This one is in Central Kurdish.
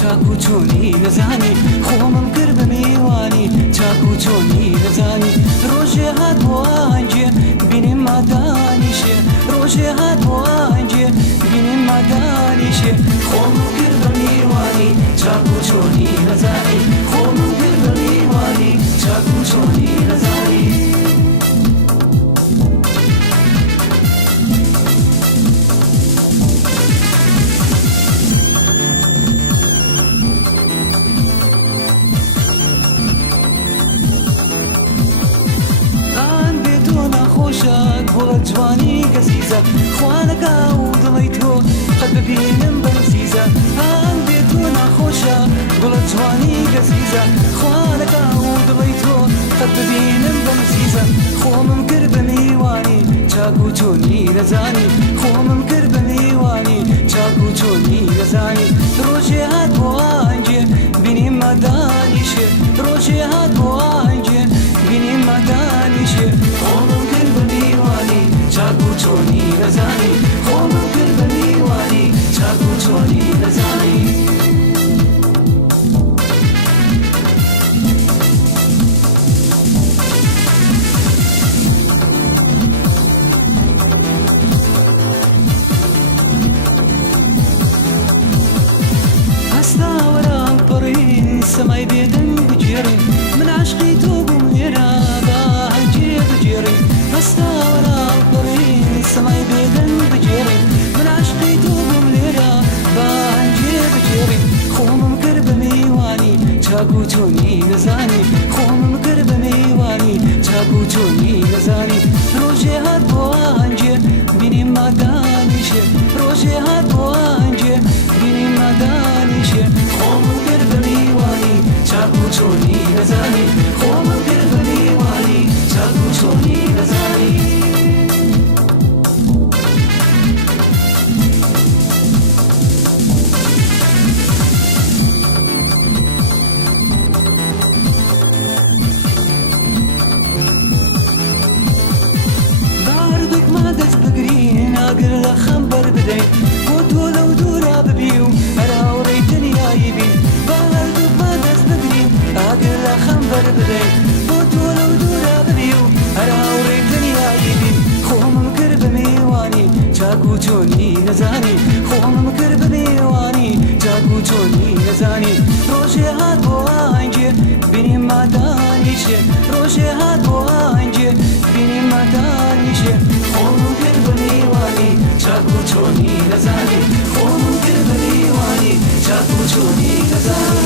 چاکو چۆنی نەزانی خۆمم کرد بە میوانی چاکو چۆنی نەزانی ڕۆژێ هات بۆ ئانجێ بینیم مادانیشێ ڕۆژێ هات بۆ ئانجێ بینیم مادانیشێ خۆمم کرد بە میوانی چاکو چۆنی نەزانی خۆمم کرد بە میوانی چاکو چۆنی نەزانی بۆ جوانی گەزیزە خوانەکە و دڵی تۆ قەت ببینم بەنسیزە هەم بێ تۆ ناخۆشە گوڵە جوانی گەزیزە خوانەکە و دڵی تۆ قەت ببینم بەنسیزە خۆمم کرد بە میوانی چاکو چۆنی نەزانی خۆمم کرد بە میوانی چاکو چۆنی نەزانی ڕۆژێ هات بۆ ئانجێ بینیم مادانیشێ ڕۆژێ هات بۆ ئانجێ بینیم مادانیشێ خۆمم کرد بە میوانی چاکو چۆنی نەزانی خۆمم کرد بە میوانی چاکو چۆنی نەزانی هەستاوەران پەڕین سەمای بێدەنگ بگێڕین من عاشقی تۆ بووم لێرە با هەنجێ بگێڕین هەستاوەران پەڕین سەمای بێدەنگ بگێڕین من عاشقی تۆ بووم لێرە با هەنجێ بگێڕین خۆمم کرد بە میوانی چاکو چۆنی نەزانی خۆمم کرد بە میوانی چاکو چۆنی نەزانی ڕۆژێ هات بۆ ئانجێ بینیم مادانیشێ ڕۆژێ هات بۆ ئانجێ بینیم مادانیشێ خۆمم کرد بە میوانی چاکو چۆنی نەزانی خۆمم کرد بە میوانی چاکو چۆنی نەزانی ئاگر لە خەم بەربدەین بۆ تۆ لەو دوورا ببی و هەر هاوڕێی دنیایی بین با هەردووکمان دەست بگرین ئاگر لە خەم بەربدەین بۆ تۆ لەو دوورا ببی و هەر هاوڕێی دنیایی بین خۆمم کرد بە میوانی چاکو چۆنی نەزانی خۆمم کرد بە میوانی چاکو چۆنی نەزانی ڕۆژێ هات بۆ ئانجێ بینیم مادانیشێ ڕۆژێ هات بۆ ئانجێ بینیم مادانیشێ خۆمم کرد بە میوانی چاکو چۆنی نەزانی خۆمم کرد بە میوانی چاکو چۆنی نەزانی